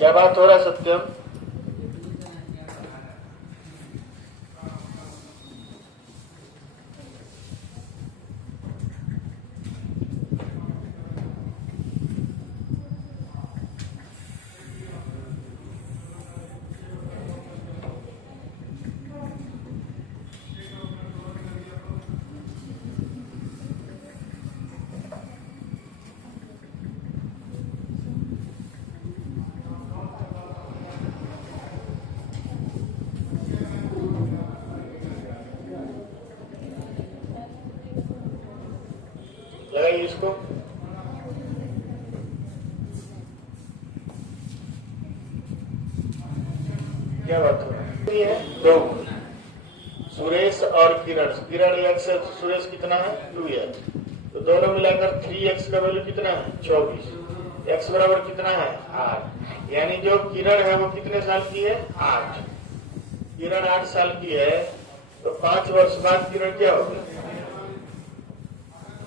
क्या बात हो रहा है सत्यम? लगाइए इसको। क्या बात हो रही है? दो गुण सुरेश और किरण। किरण x है तो सुरेश कितना है? 2x। तो दोनों मिलाकर 3x का वैल्यू कितना है? 24। x बराबर कितना है? 8। यानी जो किरण है वो कितने साल की है? 8। किरण 8 साल की है तो 5 वर्ष बाद किरण क्या होगी?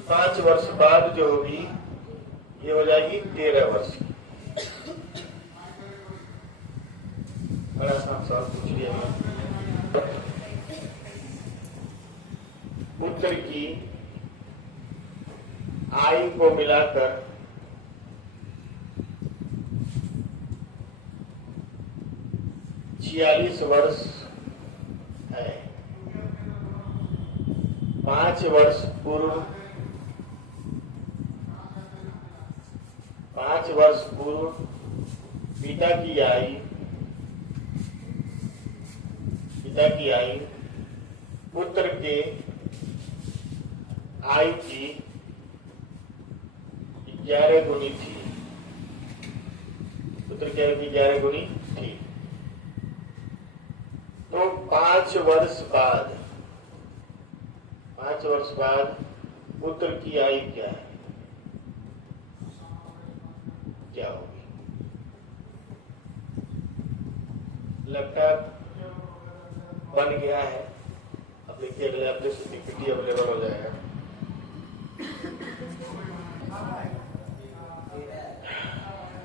5 वर्ष बाद जो होगी ये हो जाएगी 13 वर्ष की। बड़ा सा सवाल पूछ लिया। पुत्र की आयु को मिलाकर 46 वर्ष है। 5 वर्ष पूर्व 5 वर्ष पूर्व पिता की आयु पुत्र के आयु की 11 गुनी थी। पुत्र की आयु की 11 गुनी थी। तो 5 वर्ष बाद पुत्र की आयु क्या है? क्या होगी? लगता बन गया है। अब देखिए अगले हफ्ते से पीपीटी अवेलेबल हो जाएगा।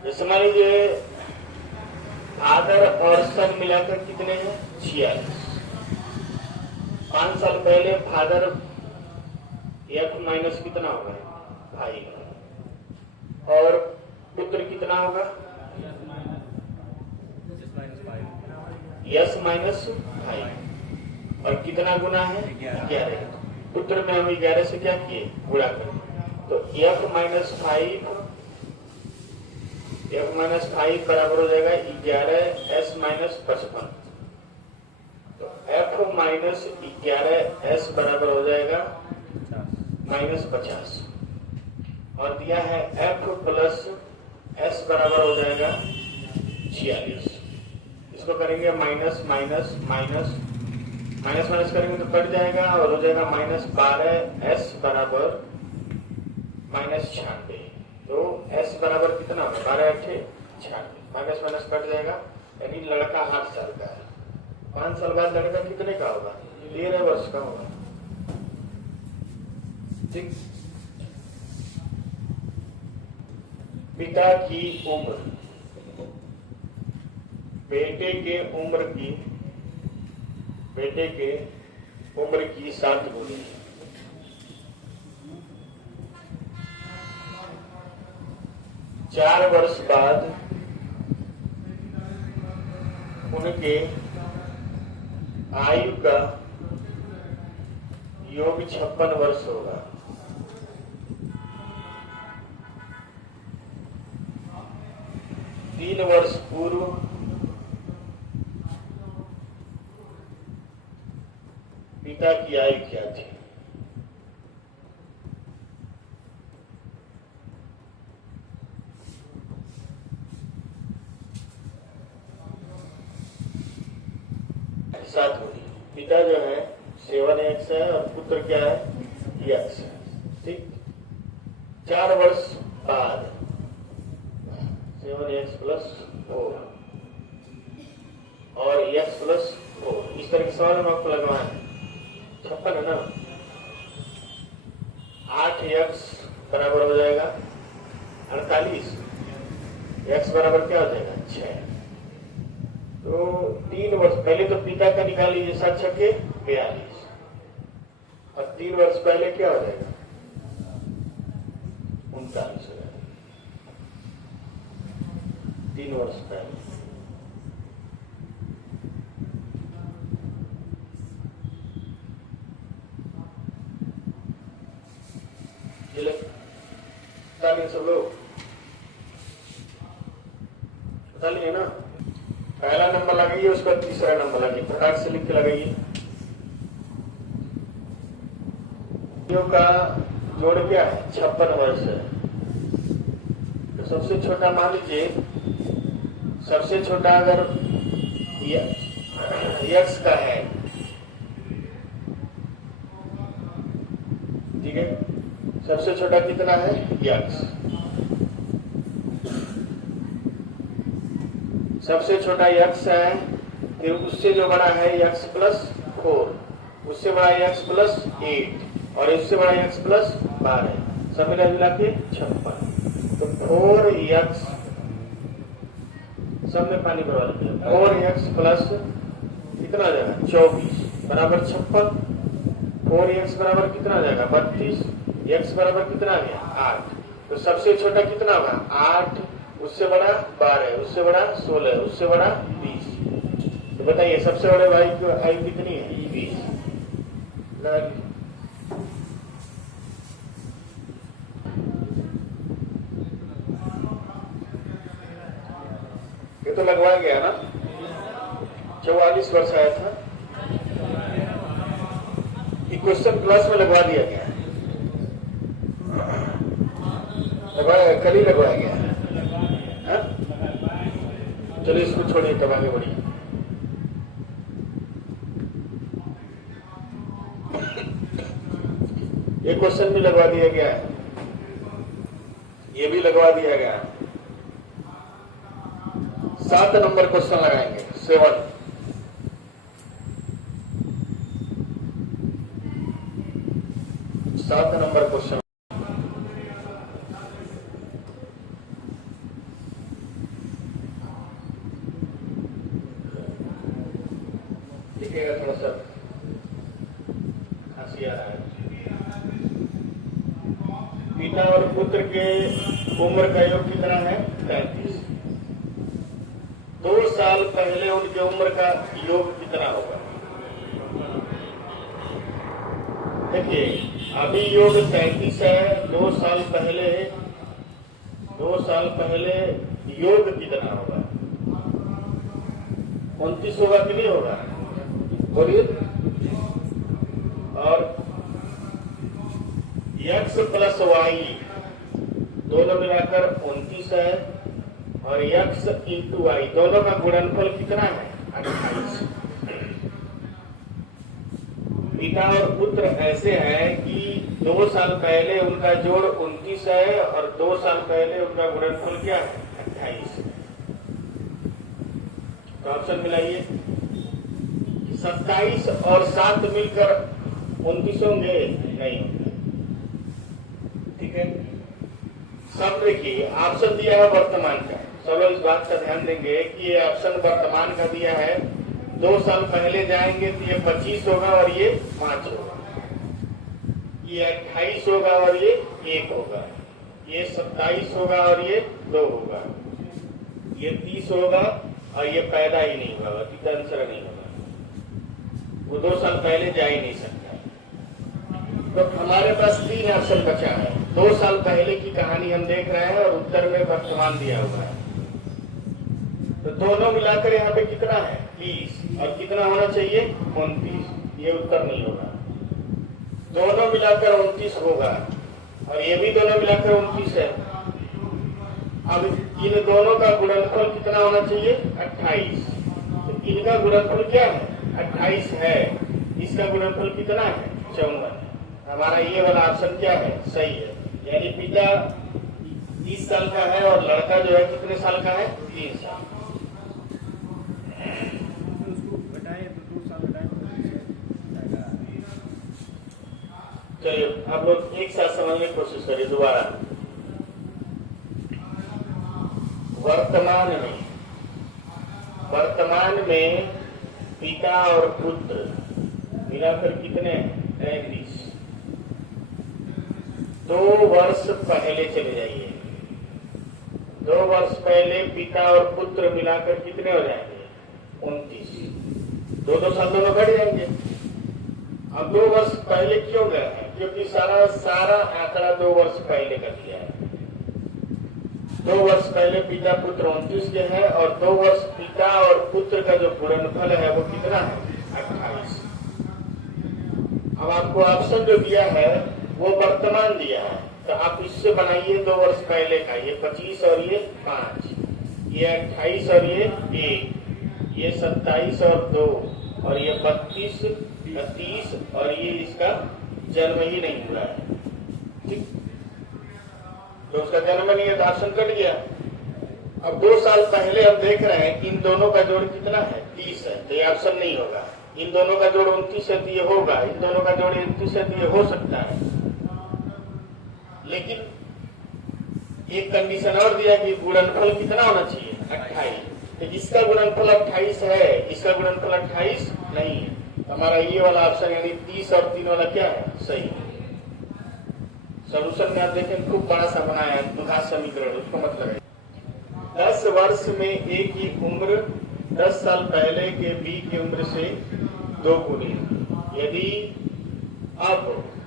जैसे मान लीजिए फादर और सन मिलाकर कितने हैं? 46। 5 साल पहले फादर f माइनस कितना होगा? भाई। और पुत्र कितना होगा? Yes minus 5। और कितना गुना है? 11। पुत्र में हम 11 से क्या किए? गुणा कर। तो f माइनस 5 बराबर हो जाएगा 11s माइनस 55। तो f माइनस 11s बराबर हो जाएगा -50। और दिया है f प्लस s बराबर हो जाएगा 46। इसको करेंगे minus minus minus minus minus करेंगे तो कट जाएगा और हो जाएगा -12s बराबर -96। तो s बराबर कितना होगा? 12 × 96। माइनस माइनस कट जाएगा। यानी लड़का 8 साल का है। 5 साल बाद लड़का कितने का होगा? 13 वर्ष का होगा। ठीक। पिता की उम्र बेटे के उम्र की 7 गुनी। चार वर्ष बाद उनके आयु का योग 56 वर्ष होगा। तीन वर्ष पूर्व पिता की आयु क्या थी? सात होगी। पिता जो है 7x है और पुत्र क्या है? x है। ठीक। 4 वर्ष बाद 7x + 4 और x + 4। इस तरह के सवाल हम आपको लगवाए। 56 है ना? 8x बराबर हो जाएगा 48। x बराबर क्या हो जाएगा? 6। तो 3 वर्ष पहले तो पिता का निकाल लीजिए, 7 छक्के 42, और 3 वर्ष पहले क्या हो जाएगा? 39 हो जाएगा। 3 वर्ष पहले सब लोग बता लिए ना। पहला नंबर लगाइए, उसका तीसरा नंबर लगाइए, फटाक से लिख के लगाइए। का जोड़ क्या है? 56 वर्ष है। तो सबसे छोटा मान लीजिए, सबसे छोटा अगर यक्स का है, ठीक है, सबसे छोटा कितना है? यक्स। सबसे छोटा यक्स है, फिर उससे जो बड़ा है यक्स प्लस 4, उससे बड़ा यक्स प्लस 8, और इससे बड़ा यक्स प्लस 12, सब मिला के 56। तो 4x, सब में पानी भरवा लीजिए, 4x प्लस कितना आ जाएगा? 24 बराबर 56। 4x बराबर कितना आ जाएगा? 32। x बराबर कितना आ गया? 8। तो सबसे छोटा कितना होगा? 8, उससे बड़ा 12, उससे बड़ा 16, उससे बड़ा 20। तो बताइए सबसे बड़े भाई की आयु कितनी है? 20। ये तो लगवाया गया ना, 44 वर्ष आया था। ये क्वेश्चन क्लास में लगवा दिया गया, कल ही लगवाया गया है। चलिए इसको छोड़िए, तब आगे बढ़िए। ये क्वेश्चन भी लगवा दिया गया है, ये भी लगवा दिया गया है। 7 नंबर क्वेश्चन लगाएंगे, 7। सात नंबर क्वेश्चन लिखेगा, थोड़ा सा खांसी आ रहा है। पिता और पुत्र के उम्र का योग कितना है? 33। 2 साल पहले उनके उम्र का योग कितना होगा? देखिए अभी योग 33 है, 2 साल पहले योग कितना होगा? 29 होगा कि नहीं होगा? बोलिए। और x प्लस वाई दोनों मिलाकर 29 है, और x इंटू वाई दोनों का गुणनफल कितना है? 28। पिता और पुत्र ऐसे हैं कि 2 साल पहले उनका जोड़ 29 है, और 2 साल पहले उनका गुणनफल क्या है? 28। तो ऑप्शन मिलाइए, 27 और 7 मिलकर 29 होंगे? नहीं होंगे। ठीक है, सब देखिए ऑप्शन दिया है वर्तमान का, सब इस बात का ध्यान देंगे कि ये ऑप्शन वर्तमान का दिया है। 2 साल पहले जाएंगे तो ये 25 होगा और ये 5 होगा, ये 28 होगा और ये 1 होगा, ये 27 होगा और ये 2 होगा, ये 30 होगा और ये पैदा ही नहीं होगा, ठीक आंसर नहीं होगा। वो 2 साल पहले जा ही नहीं सकता। तो हमारे पास 3 ऑप्शन बचा है। 2 साल पहले की कहानी हम देख रहे हैं और उत्तर में वर्तमान दिया हुआ है। तो दोनों मिलाकर यहाँ पे कितना है? 30, और कितना होना चाहिए? 29। ये उत्तर नहीं होगा। दोनों मिलाकर 29 होगा, और ये भी दोनों मिलाकर 29 है। अब इन दोनों का गुणनफल कितना होना चाहिए? 28। तो इनका गुणनफल क्या है? 28 है। इसका गुणनफल कितना है? 54। हमारा ये वाला ऑप्शन क्या है? सही है। यानी पिता 30 साल का है और लड़का जो है कितने साल का है? 3 साल। चलिए आप लोग एक साथ समझने की कोशिश करिए दोबारा। वर्तमान में वर्तमान में पिता और पुत्र मिलाकर कितने हैं? 33। 2 वर्ष पहले चले जाइए। 2 वर्ष पहले पिता और पुत्र मिलाकर कितने हो जाएंगे? 29। 2 साल दोनों घट जाएंगे। अब 2 वर्ष पहले क्यों गए हैं? क्योंकि सारा आंकड़ा 2 वर्ष पहले का दिया है। 2 वर्ष पहले पिता पुत्र 29 के हैं और 2 वर्ष पिता और पुत्र का जो गुणनफल है वो कितना है? 28। अब आपको ऑप्शन जो दिया है वो वर्तमान दिया है, तो आप इससे बनाइए 2 वर्ष पहले का। ये 25 और ये 5, ये 28 और ये 1, ये 27 और 2, और ये 32, 30, और ये इसका जन्म ही नहीं हुआ है। ठीक, तो उसका जन्म नहीं है तो ऑप्शन कट गया। अब 2 साल पहले हम देख रहे हैं कि इन दोनों का जोड़ कितना है? 30 है, तो ये ऑप्शन नहीं होगा। इन दोनों का जोड़ 29 है तो ये होगा, इन दोनों का जोड़ 31 है तो ये हो सकता है। लेकिन एक कंडीशन और दिया कि गुणनफल कितना होना चाहिए? 28। तो इसका गुणनफल 28 है, इसका गुणनफल 28 नहीं है। हमारा ये वाला ऑप्शन यानी 30 और 3 वाला क्या है? सही है। सॉल्यूशन में आप देखें खूब बड़ा सा बनाया है द्विघात समीकरण। उसका मतलब है 10 वर्ष में ए की उम्र 10 साल पहले के बी की उम्र से 2 गुनी। यदि अब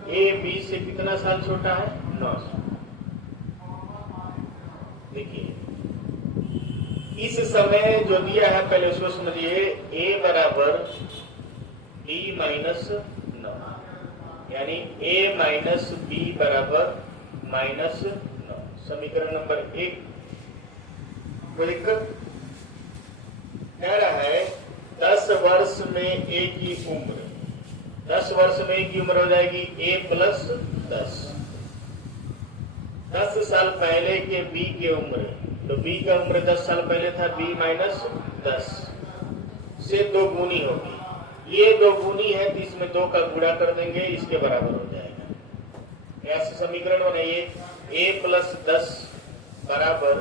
ए बी से कितना साल छोटा है? 9 साल। देखिए इस समय जो दिया है पहले उसको समझिए। ए बराबर बी माइनस 9, यानी a माइनस बी बराबर -9। समीकरण नंबर 1 को लिखकर कह रहा है 10 वर्ष में a की उम्र, 10 वर्ष में a की उम्र हो जाएगी a प्लस 10। 10 साल पहले के b की उम्र, तो b का उम्र 10 साल पहले था, b माइनस 10 से 2 गुनी होगी। ये 2 गुनी है तो इसमें 2 का गुणा कर देंगे, इसके बराबर हो जाएगा। ऐसे समीकरण बनाइए। a प्लस 10 बराबर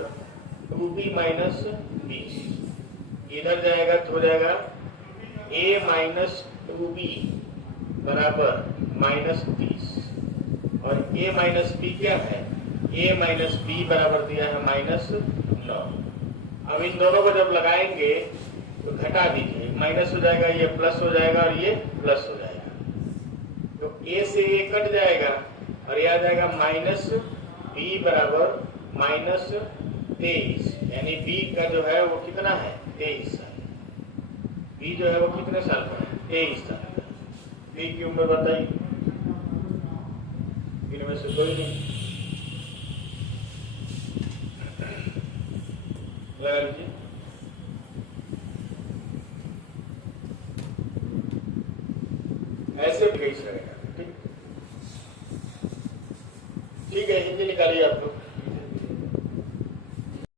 2b माइनस 20। इधर जाएगा तो हो जाएगा a माइनस 2b बराबर माइनस 30, और a माइनस b क्या है? a माइनस b बराबर दिया है -9। अब इन दोनों को जब लगाएंगे तो घटा दीजिए, माइनस हो जाएगा, ये प्लस हो जाएगा और ये प्लस हो जाएगा। तो a से a कट जाएगा और ये आ जाएगा माइनस b बराबर -23, यानी b का जो है वो कितना है? 23 साल। b जो है वो कितने साल का है? 23 साल का। b की उम्र बताइए, इनमें से कोई नहीं। लगा लीजिए। ऐसे भी रहेगा। ठीक है, हिंदी निकालिए आप लोग।